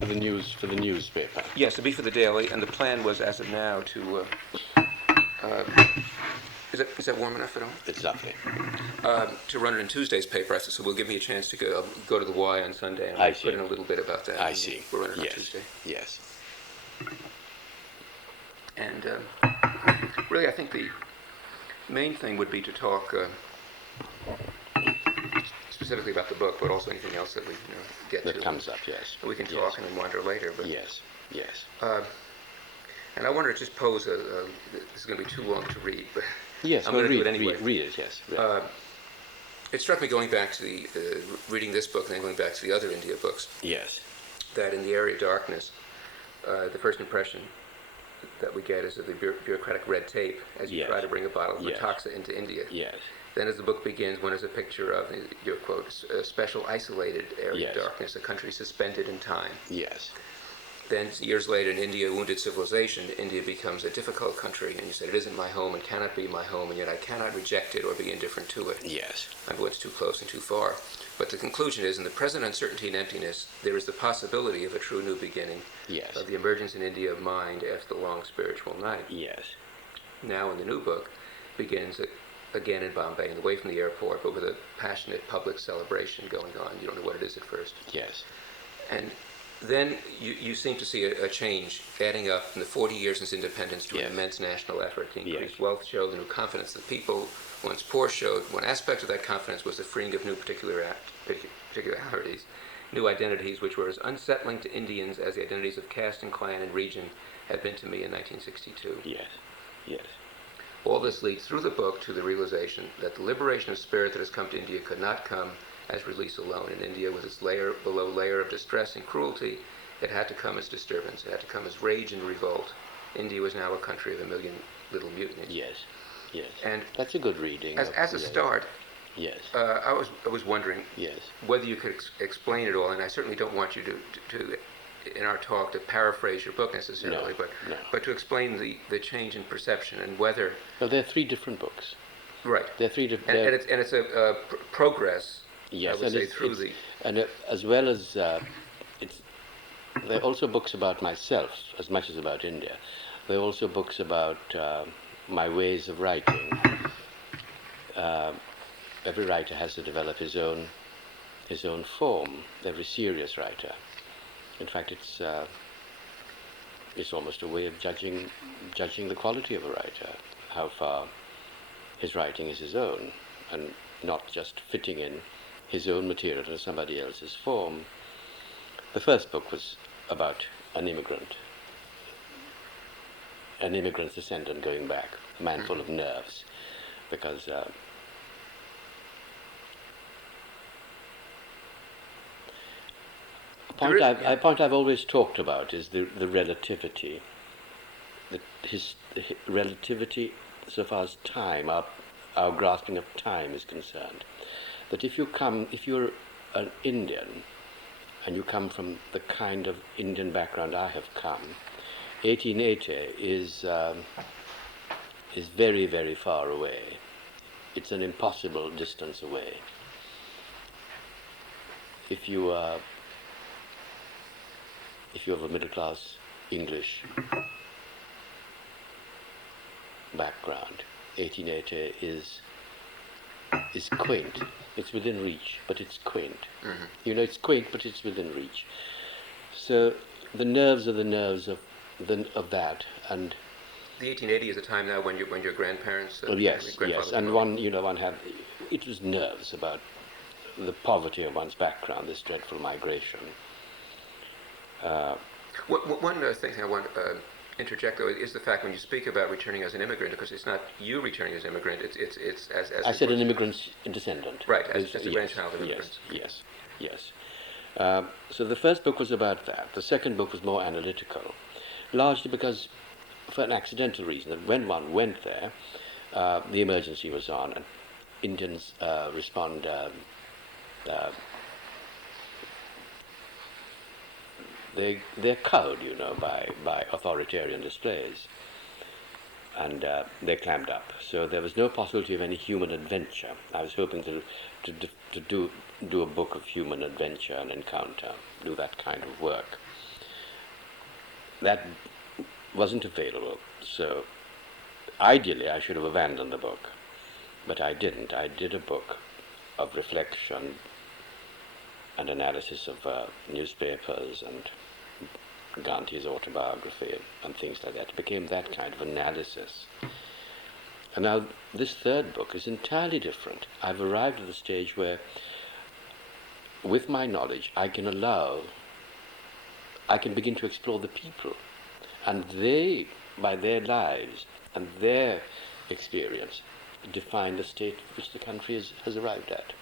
For the newspaper. Yes, to be for the daily, and the plan was, as of now, to. Is that warm enough at all? It's lovely. To run it in Tuesday's paper. I said, so we'll give me a chance to go to the Y on Sunday and I put see. in a little bit about that. I and see. We'll run it on Yes. Tuesday. Yes. And really, I think the main thing would be to talk specifically about the book, but also anything else that we get That to. comes up, yes. We can Yes. talk and then wander later. But, Yes. Yes. and I wanted to just pose this is going to be too long to read, but Yes. I'm Well, going to do it anyway. read it. Yes. It struck me going back to reading this book and then going back to the other India books, Yes. that in the area of darkness, the first impression that we get is of the bureaucratic red tape as you Yes. try to bring a bottle of Yes. Metaxa into India. Yes. Then as the book begins, one is a picture of, your quote, a special isolated area Yes. of darkness, a country suspended in time. Yes. Then years later in India, wounded civilization, India becomes a difficult country, and you said, it isn't my home and cannot be my home, and yet I cannot reject it or be indifferent to it. Yes. I know it's too close and too far. But the conclusion is, in the present uncertainty and emptiness, there is the possibility of a true new beginning, Yes. of the emergence in India of mind after the long spiritual night. Yes. Now in the new book begins again in Bombay and away from the airport, but with a passionate public celebration going on. You don't know what it is at first. Yes. And then you seem to see a change adding up in the 40 years since independence to Yes. an immense national effort to increase Yes. wealth, show the new confidence that people, once poor, showed. One aspect of that confidence was the freeing of new particularities, new identities which were as unsettling to Indians as the identities of caste and clan and region had been to me in 1962. Yes. Yes. All this leads through the book to the realization that the liberation of spirit that has come to India could not come as release alone. In India, with its layer below layer of distress and cruelty, it had to come as disturbance. It had to come as rage and revolt. India was now a country of a million little mutinies. Yes. Yes. And that's a good reading. As a yes. start, Yes. I was wondering Yes. whether you could explain it all, and I certainly don't want you to in our talk to paraphrase your book necessarily, No. but to explain the change in perception and whether. Well, there are three different books. Right. There are three different. And it's a progress. Yes, I would and say through the. and as well as it's. There are also books about myself as much as about India. There are also books about my ways of writing. Every writer has to develop his own form. Every serious writer. In fact, it's almost a way of judging the quality of a writer, how far his writing is his own, and not just fitting in his own material to somebody else's form. The first book was about an immigrant's descendant going back, a man full of nerves, because a point I've always talked about is the relativity, relativity so far as time, our grasping of time is concerned. That if you're an Indian, and you come from the kind of Indian background I have come, 1880 is very, very far away. It's an impossible distance away. If you have a middle-class English background, 1880 is quaint. It's within reach, but it's quaint. Mm-hmm. It's quaint, but it's within reach. So the nerves are the nerves of that, and the 1880 is a time now when your grandparents. Yes, and one had it was nerves about the poverty of one's background, this dreadful migration. One thing I want to interject, though, is the fact when you speak about returning as an immigrant, because it's not you returning as an immigrant, it's as I said an immigrant's descendant. Right, as a grandchild of immigrants. Yes. So the first book was about that. The second book was more analytical, largely because, for an accidental reason, that when one went there, the emergency was on, and Indians respond. They're cowed, by authoritarian displays, and they clammed up. So there was no possibility of any human adventure. I was hoping to to do a book of human adventure and encounter, do that kind of work. That wasn't available, so ideally I should have abandoned the book, but I didn't. I did a book of reflection and analysis of newspapers and Gandhi's autobiography and things like that. It became that kind of analysis. And now this third book is entirely different. I've arrived at the stage where, with my knowledge, I can begin to explore the people. And they, by their lives and their experience, define the state which the country has arrived at.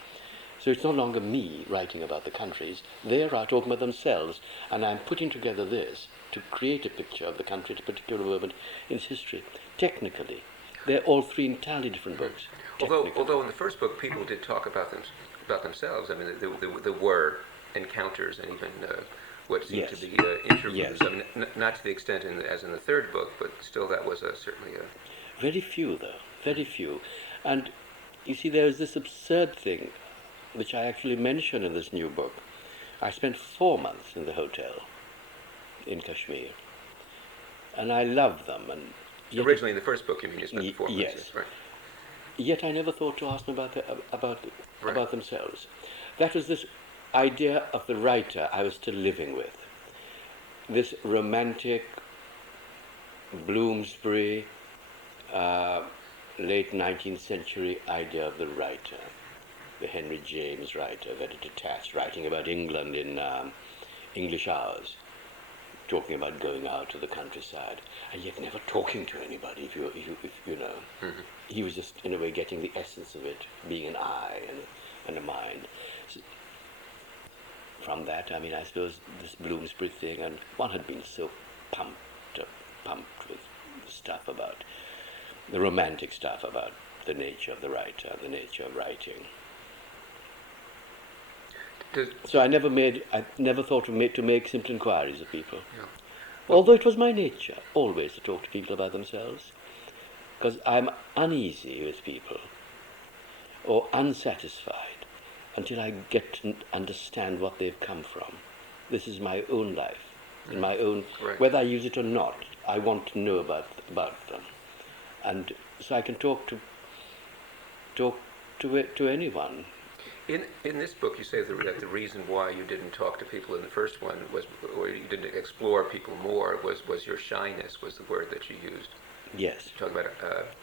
So it's no longer me writing about the countries. They're talking about themselves, and I'm putting together this to create a picture of the country at a particular moment in its history. Technically, they're all three entirely different books. Although in the first book people did talk about themselves. I mean, there were encounters and even what seemed to be interviews. Yes. I mean, not to the extent as in the third book, but still that was certainly a... Very few, though. Very few. And you see, there's this absurd thing which I actually mention in this new book. I spent 4 months in the hotel in Kashmir, and I loved them. And originally in the first book, you mean you spent 4 months? Yes. Right. Yet I never thought to ask them Right. about themselves. That was this idea of the writer I was still living with. This romantic Bloomsbury, late 19th century idea of the writer, the Henry James writer, very detached, writing about England in English hours, talking about going out to the countryside, and yet never talking to anybody, if you know. Mm-hmm. He was just, in a way, getting the essence of it, being an eye and a mind. So from that, I mean, I suppose this Bloomsbury thing, and one had been so pumped with stuff about, the romantic stuff about the nature of the writer, the nature of writing. So I never thought to make simple inquiries of people. Yeah. Although it was my nature always to talk to people about themselves, because I'm uneasy with people or unsatisfied until I get to understand what they've come from. This is my own life, in my own, Right. whether I use it or not, I want to know about them. And so I can talk to anyone. In this book, you say that the reason why you didn't talk to people in the first one was, or you didn't explore people more, was your shyness, was the word that you used. Yes. Talk about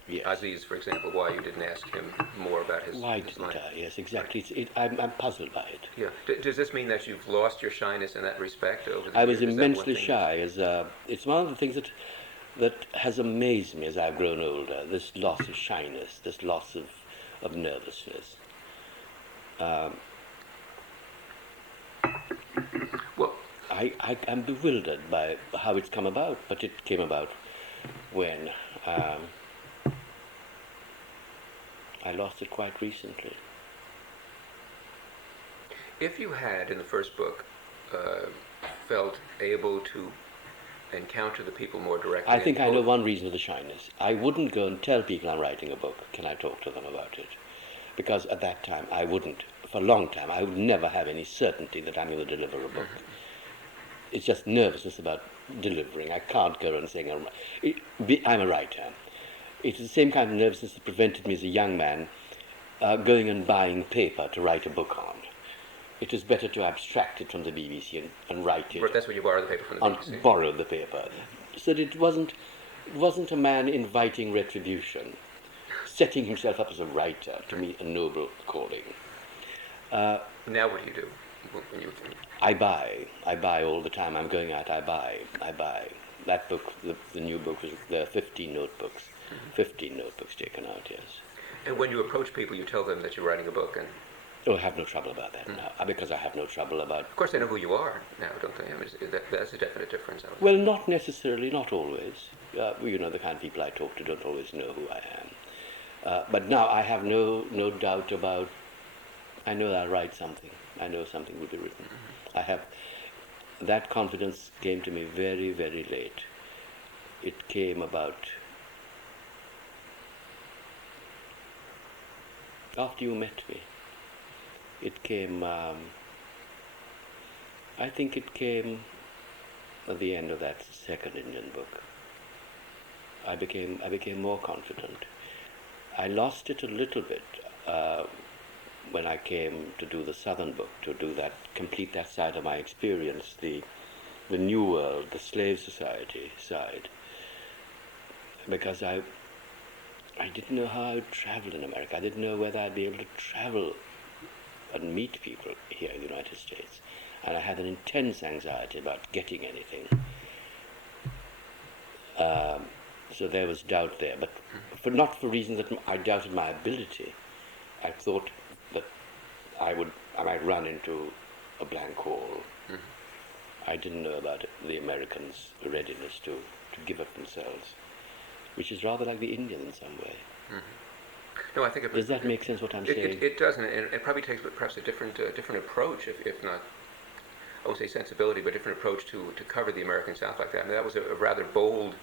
Yes. Aziz, for example, why you didn't ask him more about his Why his didn't life. I? Yes, exactly. I'm puzzled by it. Yeah. Does this mean that you've lost your shyness in that respect over the I years? was Is that one immensely thing shy. It's one of the things that has amazed me as I've grown older, this loss of shyness, this loss of nervousness. Well, I'm bewildered by how it's come about, but it came about when I lost it quite recently. if you had, in the first book, felt able to encounter the people more directly... I think I know one reason for the shyness. I wouldn't go and tell people I'm writing a book, can I talk to them about it? Because at that time I wouldn't. For a long time I would never have any certainty that I'm going to deliver a book. It's just nervousness about delivering. I can't go around saying I'm a writer. It's the same kind of nervousness that prevented me as a young man going and buying paper to write a book on. It was better to abstract it from the BBC and write it. But that's where you borrowed the paper from the BBC. Borrow the paper. So that it wasn't a man inviting retribution, setting himself up as a writer, to me a noble calling. Now what do you do? When you... I buy all the time. I'm going out, I buy. That book, the new book, there are 15 notebooks. 15 notebooks taken out, yes. And when you approach people, you tell them that you're writing a book, and... Oh, I have no trouble about that now, because I have no trouble about... Of course they know who you are now, don't they? I mean, that's a definite difference. Well, not necessarily, not always. You know, the kind of people I talk to don't always know who I am. But now I have no doubt about... I know I'll write something. I know something will be written. I have... That confidence came to me very, very late. It came about... after you met me. It came, I think it came at the end of that second Indian book. I became more confident. I lost it a little bit when I came to do the southern book, to do that, complete that side of my experience, the New World, the slave society side, because I didn't know how I would travel in America. I didn't know whether I'd be able to travel and meet people here in the United States. And I had an intense anxiety about getting anything. So there was doubt there, but not for reasons that I doubted my ability. I thought that I might run into a blank wall. I didn't know about the Americans' readiness to give up themselves, which is rather like the Indian in some way. No, I think Does that make sense what I'm saying? It does, and it probably takes perhaps a different approach, if not, I won't say sensibility, but different approach to cover the American South like that. I mean, that was a rather bold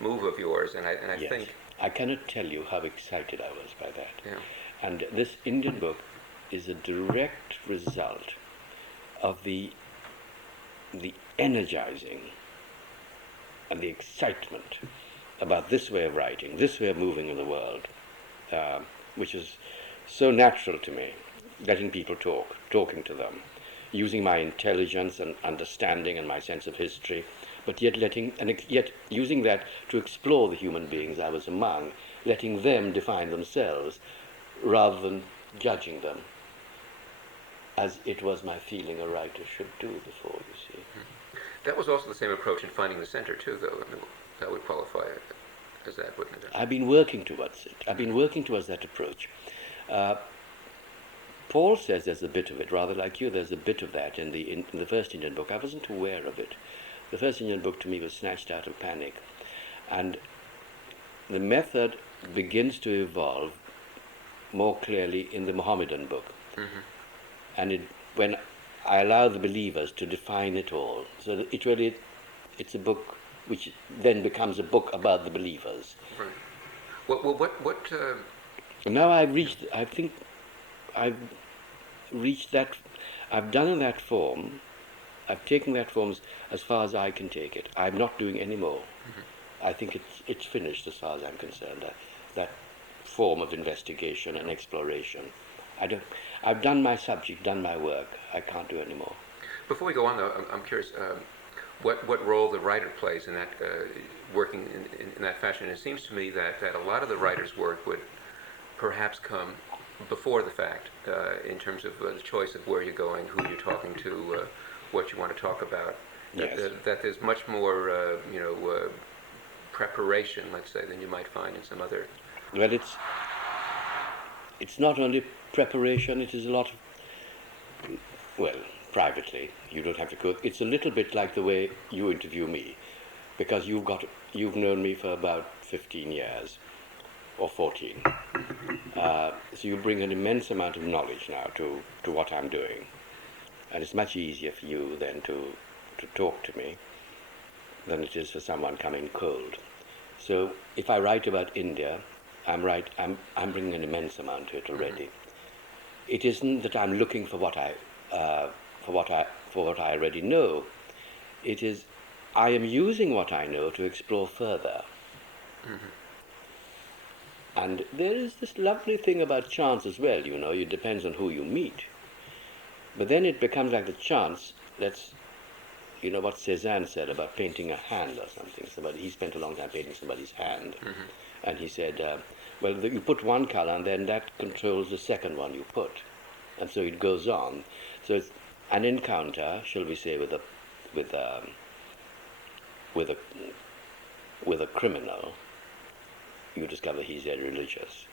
move of yours, and I Yes. think I cannot tell you how excited I was by that. Yeah. And this Indian book is a direct result of the energizing and the excitement about this way of writing, this way of moving in the world, which is so natural to me, letting people talk, talking to them, using my intelligence and understanding and my sense of history, but yet using that to explore the human beings I was among, letting them define themselves rather than judging them, as it was my feeling a writer should do before, you see. that was also the same approach in Finding the Center, too, though. I mean, that would qualify it as that, wouldn't it? I've been working towards it. I've been working towards that approach. Paul says there's a bit of it, rather like you, there's a bit of that in the first Indian book. I wasn't aware of it. The first Indian book to me was snatched out of panic. And the method begins to evolve more clearly in the Mohammedan book. And when I allow the believers to define it all, so that it's a book which then becomes a book about the believers. Right. And now I think I've reached that, I've done that form, I've taken that form as far as I can take it. I'm not doing any more. I think it's finished as far as I'm concerned, that form of investigation and exploration. I've done my subject, done my work. I can't do any more. Before we go on, though, I'm curious what role the writer plays in that, working in that fashion. And it seems to me that a lot of the writer's work would perhaps come before the fact, in terms of the choice of where you're going, who you're talking to, what you want to talk about. Yes. That there's much more, preparation, let's say, than you might find in some other. Well, it's not only preparation, it is a lot of, well, privately, you don't have to cook. It's a little bit like the way you interview me, because you've known me for about 15 years, or 14. So you bring an immense amount of knowledge now to what I'm doing. And it's much easier for you then to talk to me than it is for someone coming cold. So if I write about India, I'm bringing an immense amount to it already. It isn't that I'm looking for what I already know. It is I am using what I know to explore further. And there is this lovely thing about chance as well, it depends on who you meet. But then it becomes like the chance that's, what Cézanne said about painting a hand or something. He spent a long time painting somebody's hand. And he said, you put one color and then that controls the second one you put. And so it goes on. So it's an encounter, shall we say, with a criminal. You discover he's very religious.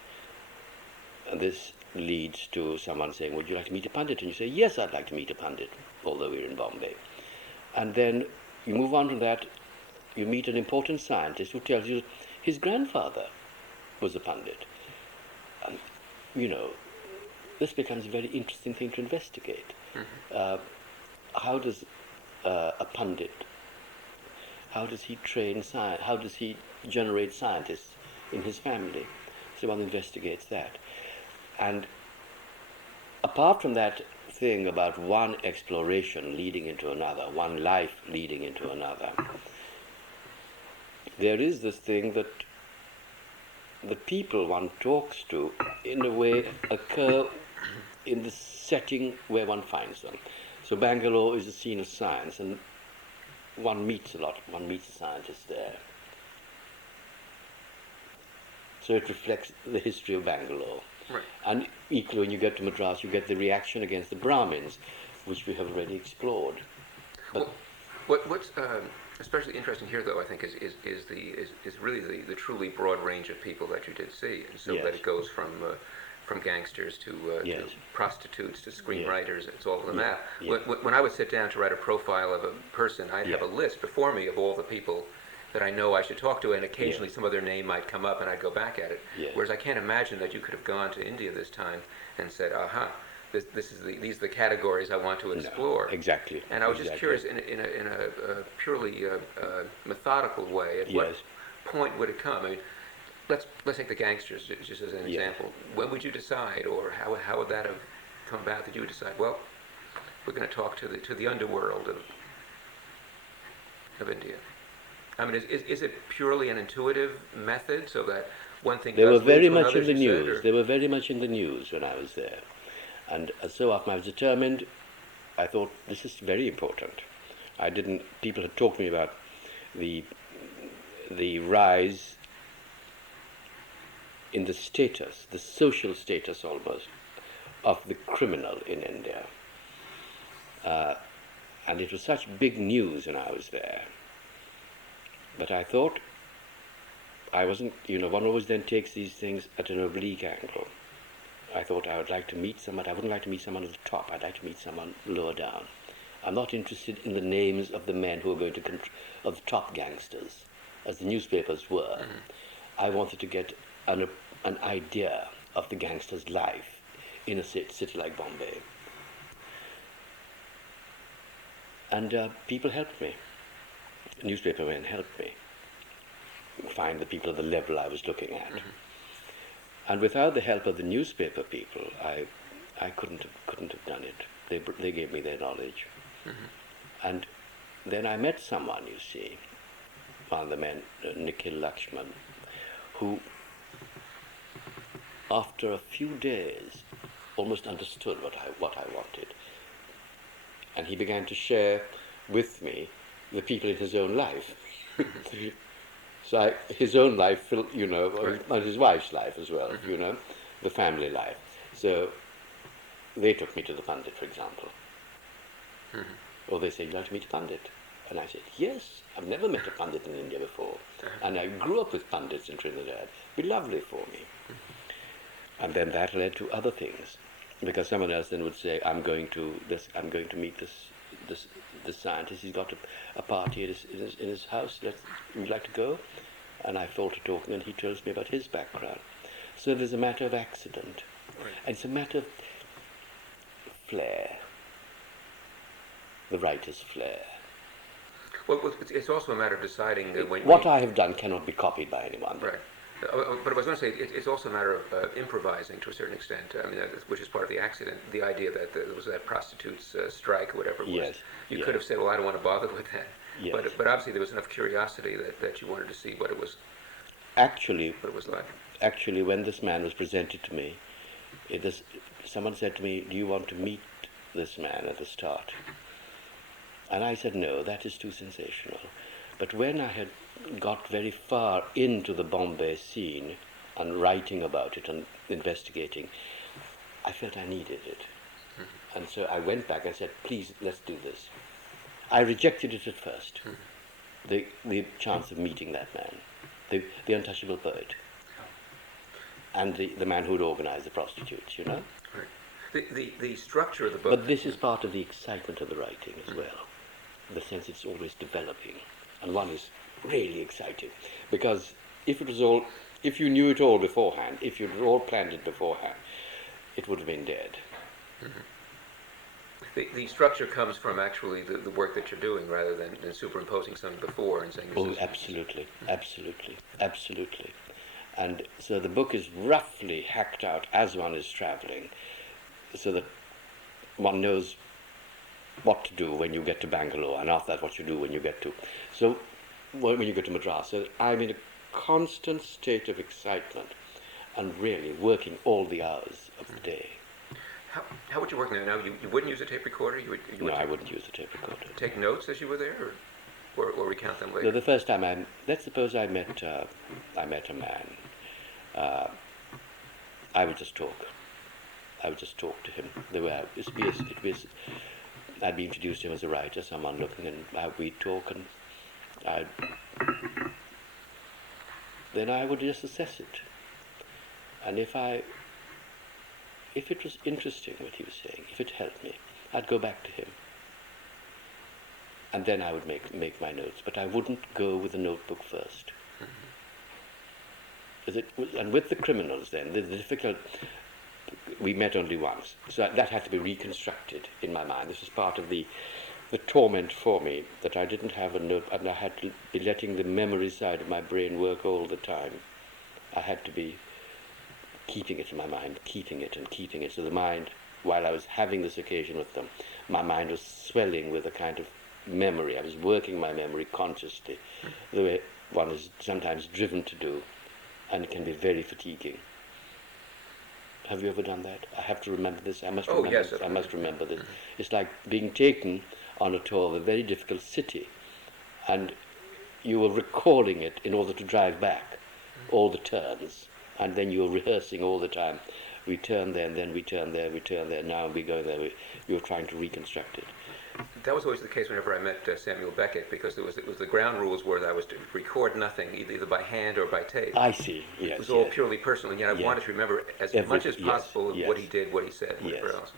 And this leads to someone saying, would you like to meet a pundit? And you say, yes, I'd like to meet a pundit, although we're in Bombay. And then you move on to that, you meet an important scientist who tells you his grandfather was a pundit. And, this becomes a very interesting thing to investigate. How does a pundit, how does he train science, how does he generate scientists in his family? So one investigates that. And apart from that thing about one exploration leading into another, one life leading into another, there is this thing that the people one talks to, in a way, occur in the setting where one finds them. So Bangalore is a scene of science, and one meets the scientists there. So it reflects the history of Bangalore. Right. And equally, when you get to Madras, you get the reaction against the Brahmins, which we have already explored. But What's especially interesting here, though, I think, is really the truly broad range of people that you did see, and so Yes. that it goes from gangsters to Yes. prostitutes to screenwriters. It's all over the map. Yeah. When I would sit down to write a profile of a person, I'd have a list before me of all the people that I know I should talk to, and occasionally some other name might come up, and I'd go back at it. Yeah. Whereas I can't imagine that you could have gone to India this time and said, "Aha, these are the categories I want to explore." No, exactly. And I was just curious, in a purely methodical way, at what point would it come? I mean, let's take the gangsters just as an example. When would you decide, or how would that have come about that you would decide? Well, we're going to talk to the underworld of India. I mean, is it purely an intuitive method, so that one thing They were does lead very to much another, in the as you said, news. or- They were very much in the news when I was there. And so often I was determined, I thought, this is very important. People had talked to me about the rise in the status, the social status almost, of the criminal in India. And it was such big news when I was there. But I thought, I wasn't, one always then takes these things at an oblique angle. I thought I would like to meet someone. I wouldn't like to meet someone at the top. I'd like to meet someone lower down. I'm not interested in the names of the men who are going to of the top gangsters, as the newspapers were. I wanted to get an idea of the gangster's life in a city like Bombay. And people helped me. Newspaper men helped me find the people at the level I was looking at. And without the help of the newspaper people, I couldn't have done it. They gave me their knowledge. And then I met someone, you see, one of the men, Nikhil Lakshman, who, after a few days, almost understood what I wanted. And he began to share with me the people in his own life. So his own life, and his wife's life as well, the family life. So they took me to the Pandit, for example. Or they said, "You'd like to meet a Pandit?" And I said, "Yes, I've never met a Pandit in India before. And I grew up with Pandits in Trinidad. It'd be lovely for me." And then that led to other things. Because someone else then would say, I'm going to meet this scientist. He's got a party in his house. Would like to go? And I fall to talking, and he tells me about his background. So there's a matter of accident. Right. And it's a matter of flair. The writer's flair. Well, it's also a matter of deciding What I have done cannot be copied by anyone. Right. But I was going to say, it's also a matter of improvising to a certain extent, which is part of the accident. The idea that there was that prostitutes' strike or whatever it was. Yes. You could have said, well, I don't want to bother with that. Yes. But obviously there was enough curiosity that you wanted to see what it was like. Actually, when this man was presented to me, someone said to me, "Do you want to meet this man at the start?" And I said, "No, that is too sensational." But when I had got very far into the Bombay scene and writing about it and investigating, I felt I needed it. And so I went back and said, "Please, let's do this." I rejected it at first, the chance of meeting that man, the untouchable poet, and the man who would organize the prostitutes, Right. The structure of the book. But this is part of the excitement of the writing as well, the sense it's always developing. And one is really excited, because if you knew it all beforehand, if you'd all planned it beforehand, it would have been dead. The structure comes from actually the work that you're doing, rather than superimposing something before and saying, Oh, absolutely. And so the book is roughly hacked out as one is traveling. so that one knows what to do when you get to Bangalore, and after that what you do when you get to, so when you get to Madras. So I'm in a constant state of excitement and really working all the hours of the day. How would you work now? You wouldn't use a tape recorder? No, I wouldn't use a tape recorder. Take notes as you were there, or recount them later? No, the first time let's suppose I met a man. I would just talk. I would just talk to him. I'd be introduced to him as a writer, someone looking, and we'd talk, and then I would just assess it. And if it was interesting what he was saying, if it helped me, I'd go back to him. And then I would make my notes, but I wouldn't go with the notebook first. And with the criminals then, the difficult, we met only once, so that had to be reconstructed in my mind. This was part of the torment for me, that I didn't have a note, and I had to be letting the memory side of my brain work all the time. I had to be keeping it in my mind, keeping it and keeping it. So the mind, while I was having this occasion with them, my mind was swelling with a kind of memory. I was working my memory consciously, the way one is sometimes driven to do, and it can be very fatiguing. Have you ever done that? I have to remember this. I must remember yes, this. I must remember this. It's like being taken on a tour of a very difficult city, and you were recalling it in order to drive back all the turns, and then you were rehearsing all the time. We turn there, and then we turn there, we turn there, now we go there. You were trying to reconstruct it. That was always the case whenever I met Samuel Beckett, because it was the ground rules were that I was to record nothing, either by hand or by tape. I see, yes. It was all purely personal, and yet I wanted to remember as much as possible what he did, what he said, whatever else.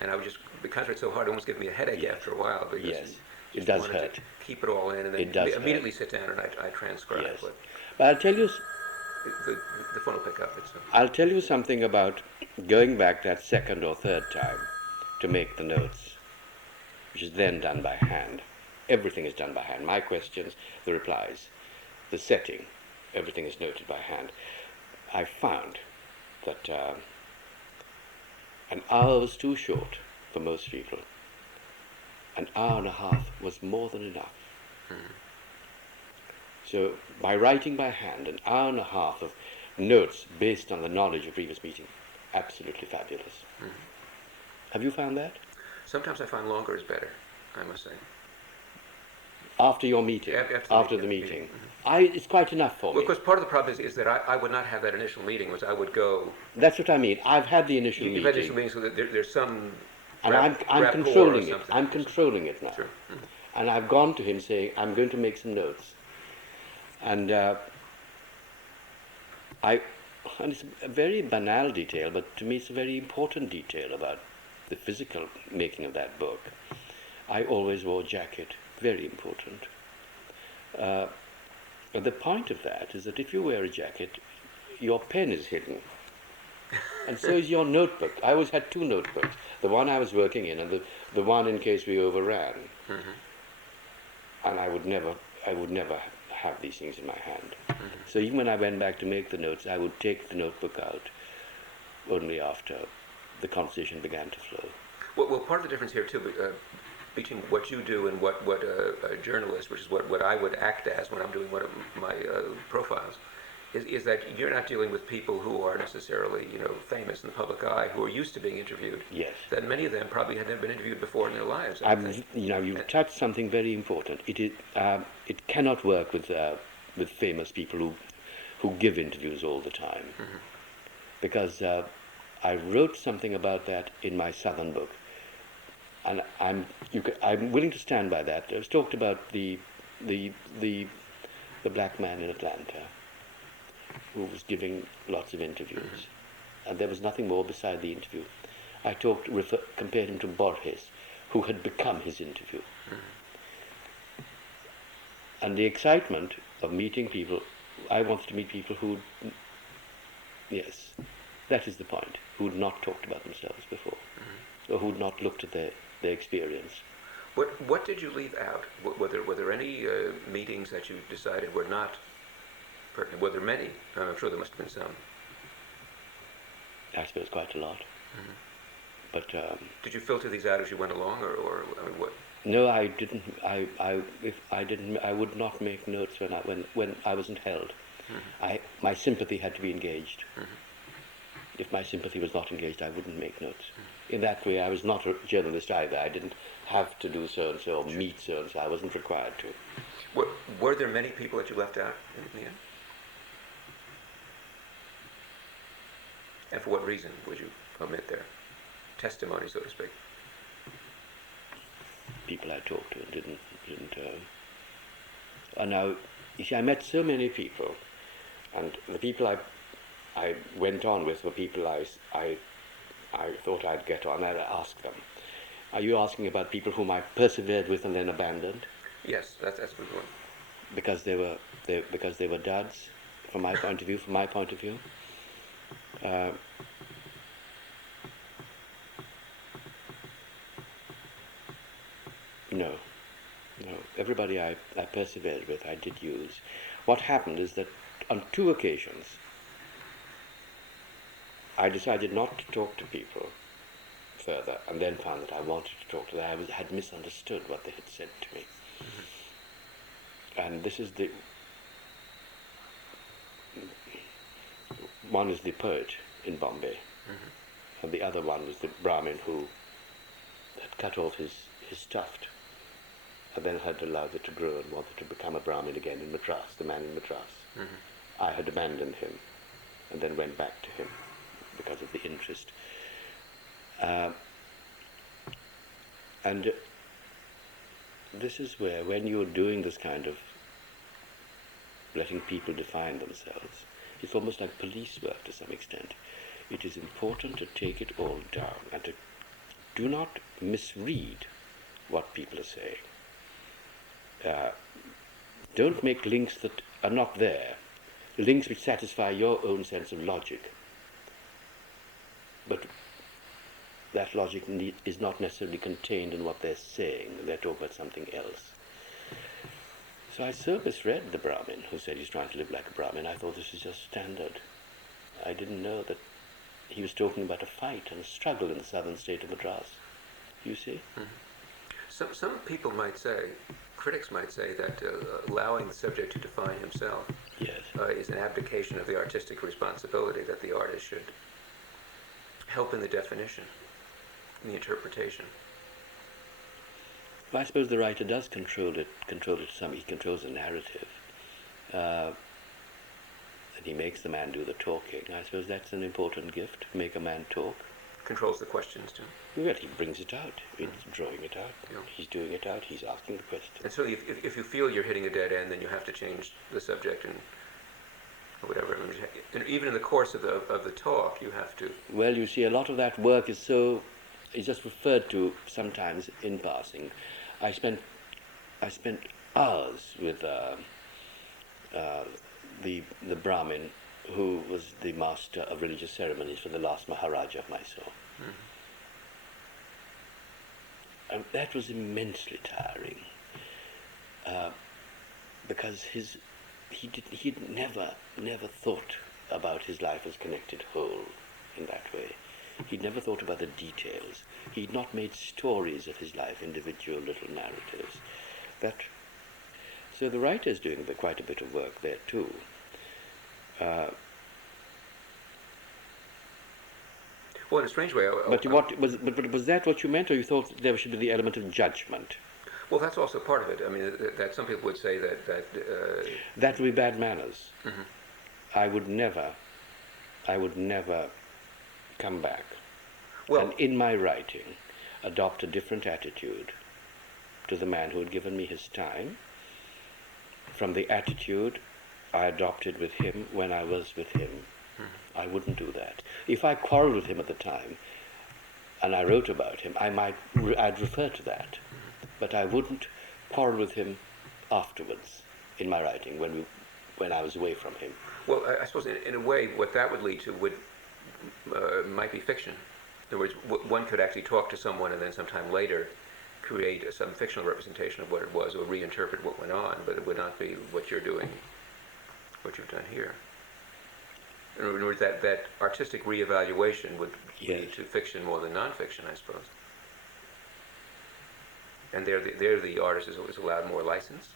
And I would just, because it's so hard, it almost gave me a headache after a while, because it does hurt. To keep it all in, and then immediately sit down and I transcribe. Yes. But I'll tell you... The phone will pick up. I'll tell you something about going back that second or third time to make the notes, which is then done by hand. Everything is done by hand. My questions, the replies, the setting, everything is noted by hand. I found that an hour was too short for most people. An hour and a half was more than enough. So by writing by hand, an hour and a half of notes based on the knowledge of previous meeting, absolutely fabulous. Have you found that? Sometimes I find longer is better, I must say. After your meeting? After the meeting. It's quite enough for me. Of course, part of the problem is that I would not have that initial meeting, which I would go... That's what I mean. I've had the initial meeting. You've had the initial meeting, so that there's some... And I'm controlling it. I'm controlling it now. Sure. And I've gone to him saying, I'm going to make some notes. And it's a very banal detail, but to me it's a very important detail about the physical making of that book. I always wore a jacket, very important. But the point of that is that if you wear a jacket, your pen is hidden. And so is your notebook. I always had two notebooks, the one I was working in and the one in case we overran. And I would never have these things in my hand. So even when I went back to make the notes, I would take the notebook out only after the conversation began to flow. Well, part of the difference here too, between what you do and what a journalist, which is what I would act as when I'm doing one of my profiles, is that you're not dealing with people who are necessarily, famous in the public eye, who are used to being interviewed. Yes. That many of them probably had never been interviewed before in their lives. You've touched something very important. It cannot work with famous people who give interviews all the time, because I wrote something about that in my Southern book, and I'm willing to stand by that. I was talked about the black man in Atlanta who was giving lots of interviews, and there was nothing more beside the interview. I compared him to Borges, who had become his interview. And the excitement of meeting people, I wanted to meet people who, yes, that is the point, who had not talked about themselves before, or who had not looked at their experience. What did you leave out? Were there any meetings that you decided were not pertinent? Were there many? I'm sure there must have been some. I suppose quite a lot. But Did you filter these out as you went along, or I mean, what? no, I didn't. If I didn't, I would not make notes when I wasn't held. My sympathy had to be engaged. If my sympathy was not engaged, I wouldn't make notes. In that way, I was not a journalist either. I didn't have to do so and so or meet so and so. I wasn't required to. Were there many people that you left out in the end? And for what reason would you omit their testimony, so to speak? People I talked to and didn't. And now, you see, I met so many people, and the people I went on with were people I thought I'd get on. I'd ask them, "Are you asking about people whom I persevered with and then abandoned?" Yes, that's a good one. Because they were duds, from my point of view. From my point of view. No. Everybody I persevered with, I did use. What happened is that on 2 occasions, I decided not to talk to people further, and then found that I wanted to talk to them. I had misunderstood what they had said to me. And this is one is the poet in Bombay, and the other one was the Brahmin who had cut off his tuft, and then had allowed it to grow and wanted to become a Brahmin again in Madras, the man in Madras. I had abandoned him, and then went back to him because of the interest. And this is where, when you're doing this kind of letting people define themselves, it's almost like police work to some extent. It is important to take it all down and to do not misread what people are saying. Don't make links that are not there, links which satisfy your own sense of logic. But that logic is not necessarily contained in what they're saying. They're talking about something else. So I so misread the Brahmin who said he's trying to live like a Brahmin. I thought this is just standard. I didn't know that he was talking about a fight and a struggle in the southern state of Madras. You see? Some people might say, critics might say, that allowing the subject to define himself is an abdication of the artistic responsibility, that the artist should help in the definition, in the interpretation. Well, I suppose the writer does control it some. He controls the narrative. And he makes the man do the talking. I suppose that's an important gift, make a man talk. Controls the questions too. Well, he brings it out. He's drawing it out. Yeah. He's doing it out. He's asking the question. And so if you feel you're hitting a dead end, then you have to change the subject and whatever. And even in the course of the talk, you have to. Well, you see, a lot of that work is just referred to sometimes in passing. I spent hours with the Brahmin who was the master of religious ceremonies for the last Maharaja of Mysore. And that was immensely tiring, because he'd never thought about his life as connected whole in that way. He'd never thought about the details. He'd not made stories of his life, individual little narratives. So the writer's doing quite a bit of work there too. Well, in a strange way. But was that what you meant, or you thought there should be the element of judgment? Well, that's also part of it. I mean, that some people would say that that would be bad manners. I would never come back. And in my writing, adopt a different attitude to the man who had given me his time from the attitude I adopted with him when I was with him. I wouldn't do that. If I quarreled with him at the time and I wrote about him, I'd refer to that. But I wouldn't quarrel with him afterwards in my writing when I was away from him. Well, I suppose in a way what that would lead to might be fiction. In other words, one could actually talk to someone and then sometime later create some fictional representation of what it was or reinterpret what went on, but it would not be what you're doing, what you've done here. In other words, that artistic reevaluation would Yes. lead to fiction more than nonfiction, I suppose. And there the artist is allowed more license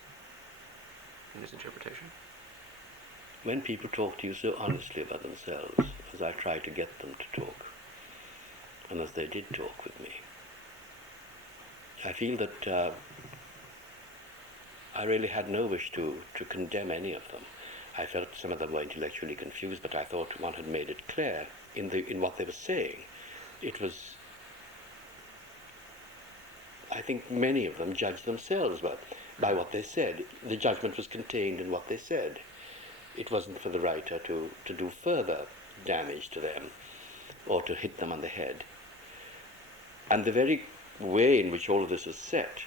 in his interpretation. When people talk to you so honestly about themselves, as I try to get them to talk, and as they did talk with me, I feel that I really had no wish to condemn any of them. I felt some of them were intellectually confused, but I thought one had made it clear in what they were saying. It was, I think many of them judged themselves by what they said. The judgment was contained in what they said. It wasn't for the writer to do further damage to them or to hit them on the head. And the very way in which all of this is set,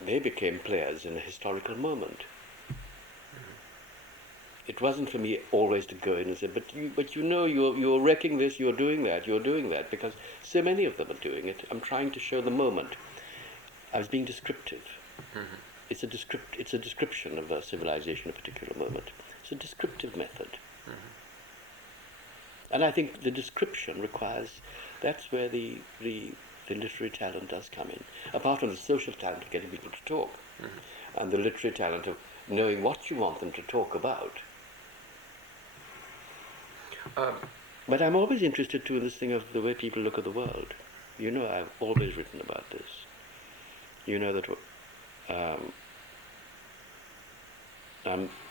they became players in a historical moment. It wasn't for me always to go in and say, but you know, you're wrecking this, you're doing that, because so many of them are doing it. I'm trying to show the moment. I was being descriptive. Mm-hmm. It's a description of a civilization, a particular moment. It's a descriptive method. Mm-hmm. And I think the description requires, that's where the literary talent does come in. Apart from the social talent of getting people to talk, Mm-hmm. and the literary talent of knowing what you want them to talk about. But I'm always interested too in this thing of the way people look at the world. You know, I've always written about this. You know that,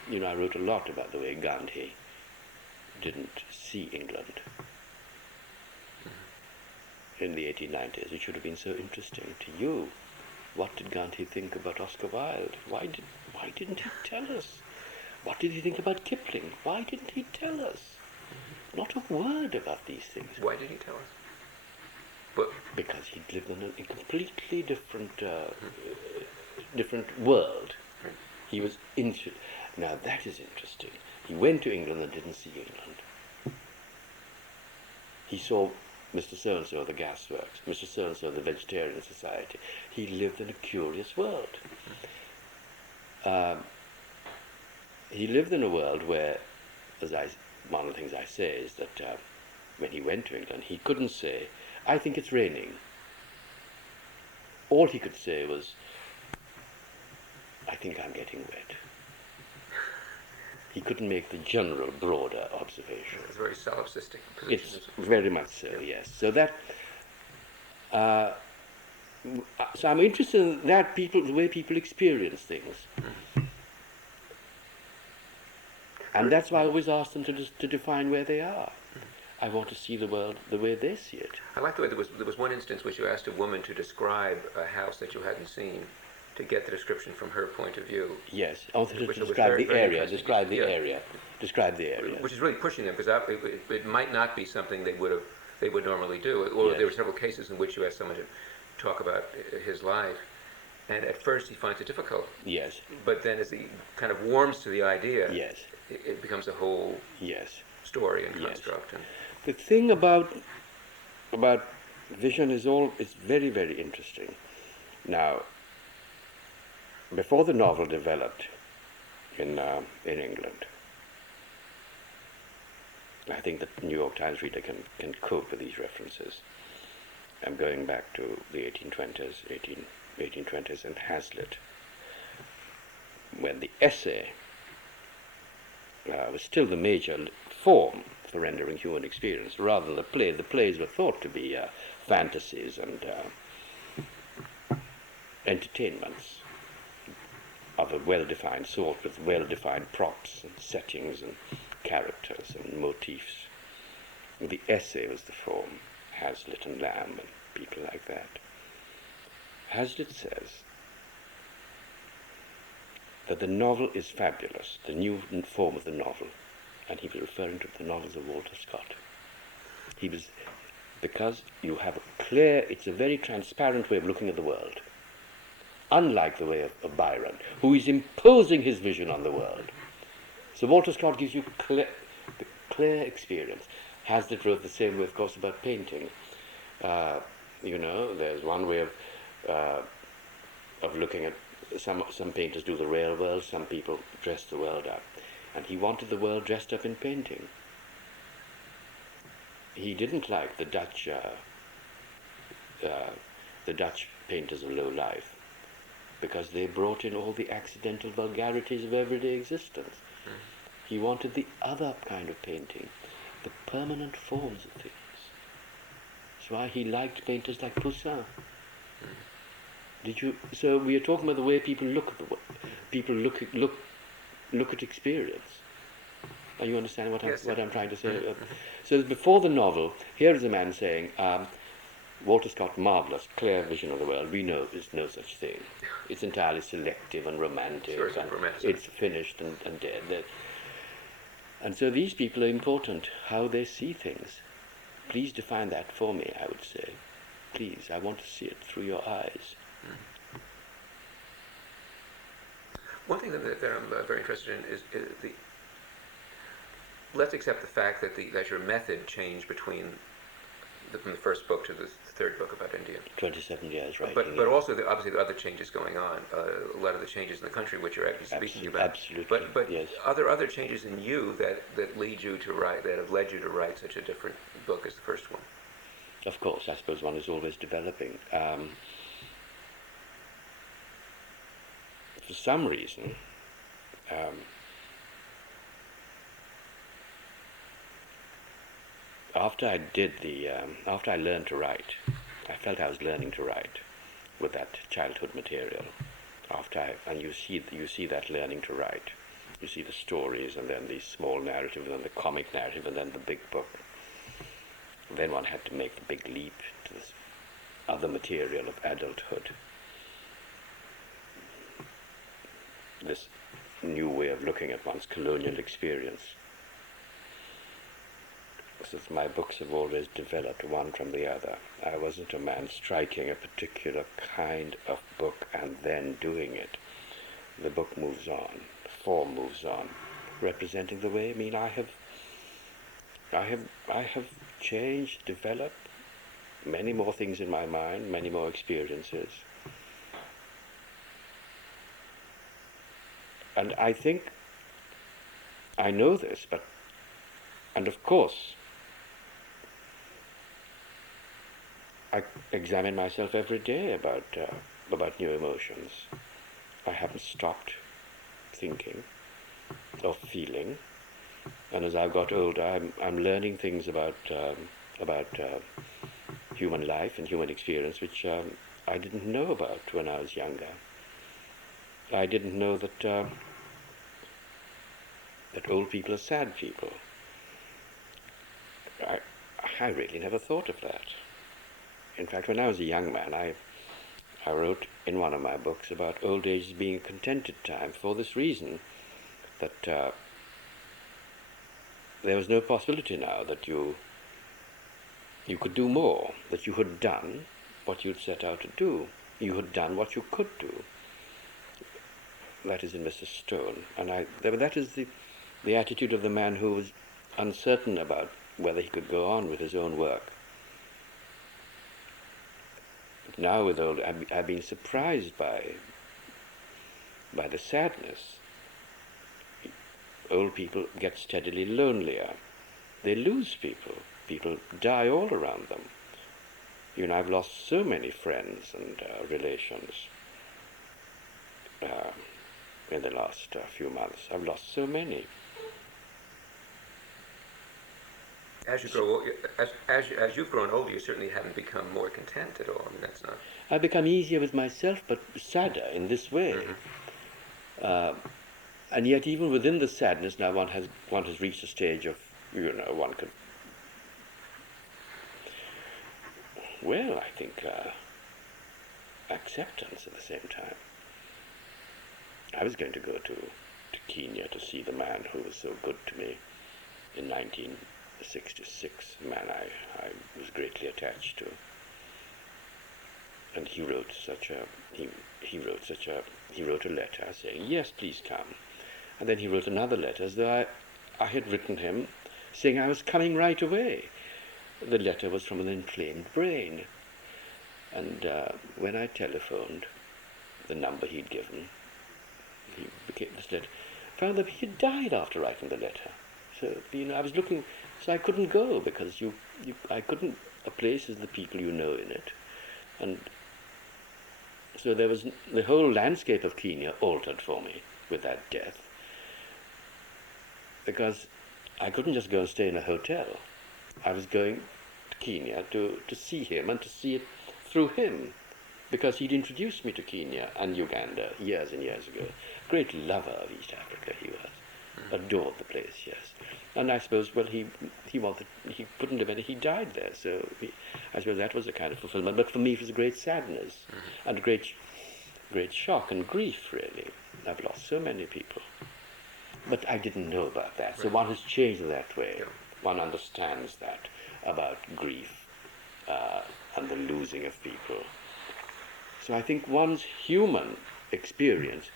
you know, I wrote a lot about the way Gandhi didn't see England in the 1890s. It should have been so interesting to you. What did Gandhi think about Oscar Wilde? Why didn't he tell us? What did he think about Kipling? Why didn't he tell us? Not a word about these things. Why did he tell us? But Because he lived in a completely different world. Right. He was into. Now that is interesting. He went to England and didn't see England. He saw Mr. So-and-so of the gasworks, Mr. So-and-so of the Vegetarian Society. He lived in a curious world. He lived in a world where, one of the things I say is that when he went to England, he couldn't say, I think it's raining. All he could say was, I think I'm getting wet. He couldn't make the general, broader observation. it's a very solipsistic position. It's very much so, yes. So that, so I'm interested in that the way people experience things. And that's why I always ask them to define where they are. I want to see the world the way they see it. I like the way there was one instance which you asked a woman to describe a house that you hadn't seen, to get the description from her point of view. Yes, also to Which was describe very, the very area, interesting. describe the Yeah. area, describe the area. Which is really pushing them, because it might not be something they would normally do. Or Yes. there were several cases in which you asked someone to talk about his life, and at first he finds it difficult. Yes, But then as he kind of warms to the idea, yes, it becomes a whole yes. story and Yes. construct. And The thing about vision is very, very interesting. Now, before the novel developed in England, I think the New York Times reader can cope with these references. I'm going back to the 1820s and Hazlitt, when the essay was still the major form for rendering human experience, rather than the play. The plays were thought to be fantasies and entertainments of a well-defined sort, with well-defined props and settings and characters and motifs. The essay was the form, Hazlitt and Lamb and people like that. Hazlitt says that the novel is fabulous, the new form of the novel, and he was referring to the novels of Walter Scott. Because you have it's a very transparent way of looking at the world, unlike the way of Byron, who is imposing his vision on the world. So Walter Scott gives you the clear experience. Hazlitt wrote the same way, of course, about painting. There's one way of looking at, some painters do the real world, some people dress the world up. and he wanted the world dressed up in painting. He didn't like the Dutch painters of low life, because they brought in all the accidental vulgarities of everyday existence. He wanted the other kind of painting, the permanent forms of things. That's why he liked painters like Poussin. So we are talking about the way people look at the world. People look at experience. Are you understanding what I'm trying to say? So before the novel, here is a man saying, Walter Scott, marvelous, clear vision of the world. We know there's no such thing. It's entirely selective and romantic. Sure, and romantic. it's finished and dead. And so these people are important, how they see things. Please define that for me, I would say. Please, I want to see it through your eyes. One thing that I'm very interested in is the. Let's accept the fact that your method changed from the first book to the third book about India. 27 years, right? But also, obviously, there are other changes going on. A lot of the changes in the country, which you're actually speaking about. Absolutely. But yes. are there other changes in you that lead you to write, that have led you to write such a different book as the first one? Of course, I suppose one is always developing. For some reason, after I learned to write, I felt I was learning to write with that childhood material. And you see that learning to write. You see the stories, and then the small narrative, and then the comic narrative, and then the big book. And then one had to make the big leap to this other material of adulthood. This new way of looking at one's colonial experience. Since my books have always developed one from the other. I wasn't a man striking a particular kind of book and then doing it. The book moves on, the form moves on, representing the way. I have changed, developed many more things in my mind, many more experiences. And I think I know this, and of course, I examine myself every day about new emotions. I haven't stopped thinking or feeling, and as I've got older, I'm learning things about human life and human experience which I didn't know about when I was younger. I didn't know that old people are sad people. I really never thought of that. In fact, when I was a young man, I wrote in one of my books about old age as being a contented time for this reason, that there was no possibility now that you could do more, that you had done what you'd set out to do. You had done what you could do. That is in Mr. Stone. And that is the attitude of the man who was uncertain about whether he could go on with his own work. Now with old, I've been surprised by the sadness. Old people get steadily lonelier. They lose people. People die all around them. I've lost so many friends and relations in the last few months. I've lost so many. As you grow, as you've grown older, you certainly haven't become more content at all. I mean, that's not. I've become easier with myself, but sadder in this way. And yet, even within the sadness, now one has reached a stage of, one could. Well, I think acceptance at the same time. I was going to go to Kenya to see the man who was so good to me in 1966, a man I was greatly attached to. And he wrote a letter saying, yes, please come. And then he wrote another letter as though I had written him saying I was coming right away. The letter was from an inflamed brain. And when I telephoned the number he'd given, he became this letter. found that he had died after writing the letter. So, I was looking, so I couldn't go because I couldn't, a place is the people you know in it. And so there was, the whole landscape of Kenya altered for me with that death. Because I couldn't just go and stay in a hotel. I was going to Kenya to see him and to see it through him. Because he'd introduced me to Kenya and Uganda years and years ago. Great lover of East Africa he was. Adored the place, yes. And I suppose, well, he couldn't have any, he died there, so I suppose that was a kind of fulfillment. But for me it was a great sadness and a great shock and grief, really. I've lost so many people. But I didn't know about that. So one has changed in that way. One understands that about grief and the losing of people. So I think one's human experience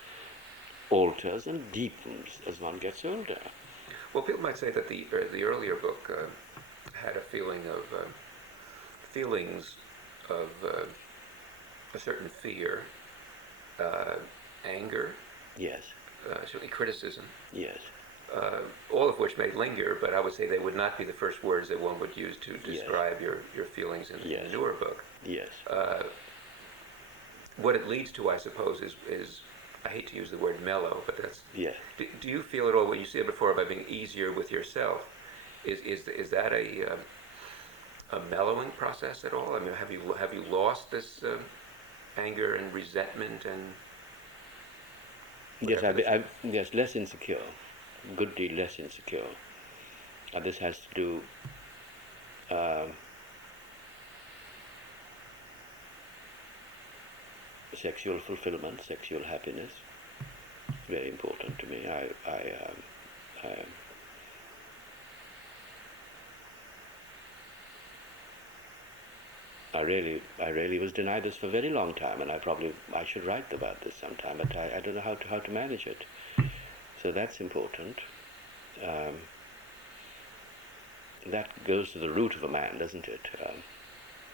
alters and deepens as one gets older. Well, people might say that the earlier book had a feelings of a certain fear, anger, Yes, certainly criticism, yes, all of which may linger, but I would say they would not be the first words that one would use to describe your feelings in the newer book. yes. What it leads to, I suppose, is I hate to use the word mellow, but that's. Yeah. Do you feel at all when you said before about being easier with yourself? Is that a mellowing process at all? I mean, have you lost this anger and resentment and? Yes, yes, less insecure, a good deal less insecure. And this has to do. Sexual fulfillment, sexual happiness, very important to me. I really was denied this for a very long time, and I should write about this sometime, but I don't know how to manage it. So that's important. That goes to the root of a man, doesn't it?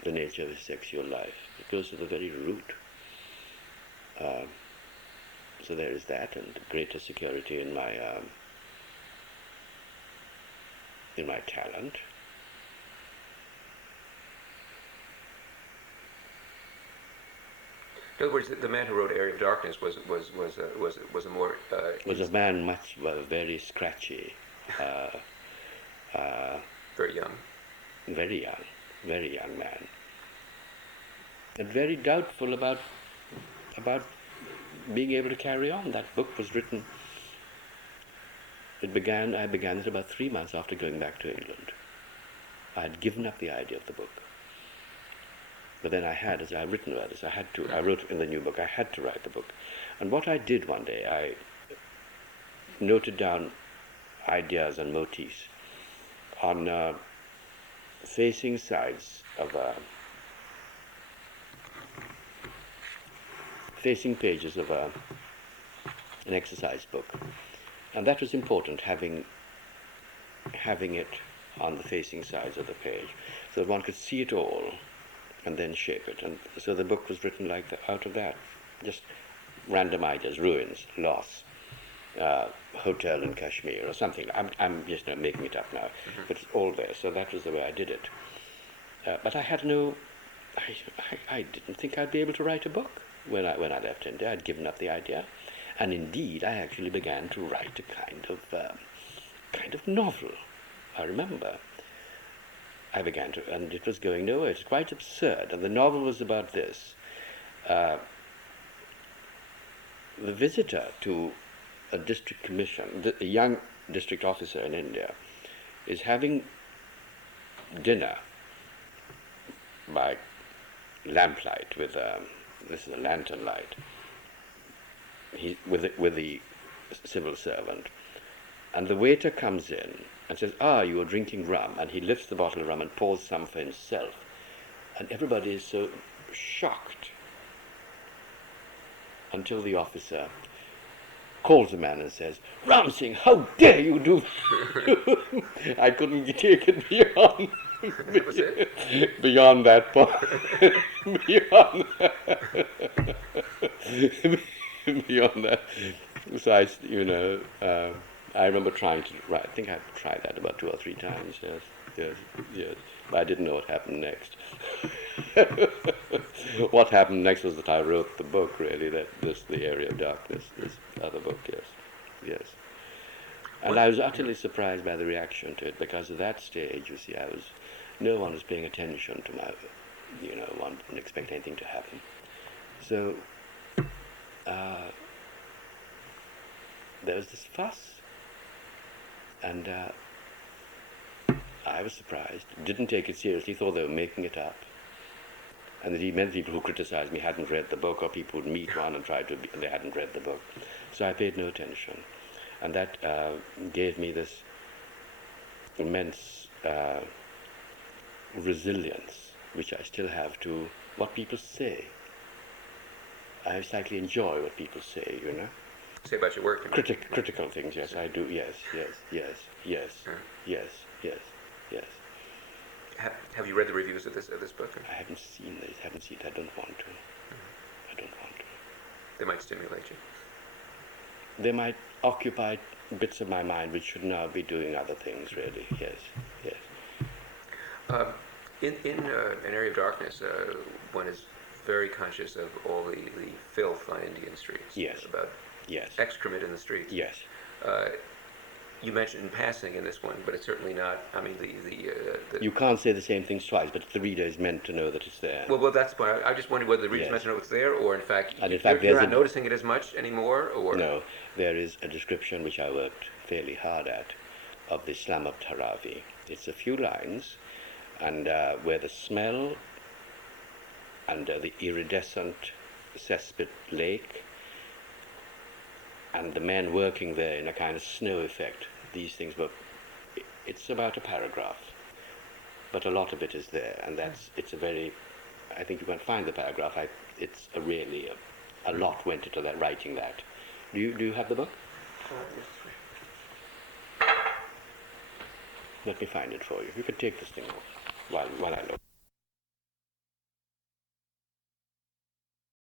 The nature of his sexual life. It goes to the very root. So there is that, and greater security in my talent. In other words, the man who wrote *Area of Darkness* was a more was a man very scratchy, very young, very young man, and very doubtful about being able to carry on. That book was written. I began it about 3 months after going back to England. I had given up the idea of the book. But then as I written about this, I wrote in the new book, I had to write the book. And what I did one day, I noted down ideas and motifs on facing sides of facing pages of an exercise book. And that was important, having it on the facing sides of the page, so that one could see it all and then shape it. And so the book was written like out of that, just random ideas, ruins, loss, hotel in Kashmir or something. I'm just making it up now, but it's all there. So that was the way I did it. But I had I didn't think I'd be able to write a book when I left India. I'd given up the idea, and indeed I actually began to write a kind of novel. I remember. I began to, and it was going nowhere. It's quite absurd. And the novel was about this. The visitor to a district commission, a young district officer in India, is having dinner by lamplight with this is a lantern light. With the civil servant, and the waiter comes in and says, you are drinking rum, and he lifts the bottle of rum and pours some for himself, and everybody is so shocked until the officer calls the man and says, "Ram Singh, how dare you do that?" I couldn't take it beyond beyond that point. beyond that. So I remember trying to write. I think I tried that about 2 or 3 times. Yes, yes, yes. But I didn't know what happened next. What happened next was that I wrote the book. Really, the Area of Darkness, this other book. Yes, yes. And I was utterly surprised by the reaction to it, because at that stage, you see, no one was paying attention to my, one didn't expect anything to happen. So there was this fuss, and I was surprised, didn't take it seriously, thought they were making it up, and that many people who criticized me hadn't read the book, or people would meet one and and they hadn't read the book. So I paid no attention, and that gave me this immense resilience, which I still have to what people say. I slightly enjoy what people say, Say about your work. Critical things, yes, I do. Yes, yes, yes, yes, yes, yes, yes. Have you read the reviews of this book? I haven't seen these. Haven't seen it. I don't want to. I don't want to. They might stimulate you. They might occupy bits of my mind which should now be doing other things. Really, yes, yes. In An Area of Darkness, one is very conscious of all the filth on Indian streets. Yes. About excrement in the streets. Yes. You mentioned in passing in this one, but it's certainly not. I mean, the You can't say the same things twice, but the reader is meant to know that it's there. Well, that's why I just wondered whether the reader's meant to know it's there, or in fact, fact you're not noticing it as much anymore, or no. There is a description which I worked fairly hard at of the slum of Dharavi. It's a few lines, and where the smell and the iridescent cesspit lake and the men working there in a kind of snow effect. These things it's about a paragraph, but a lot of it is there, and it's a very, I think you can find the paragraph. It's a lot went into that, writing that. Do you have the book? Let me find it for you. You can take this thing off while I look.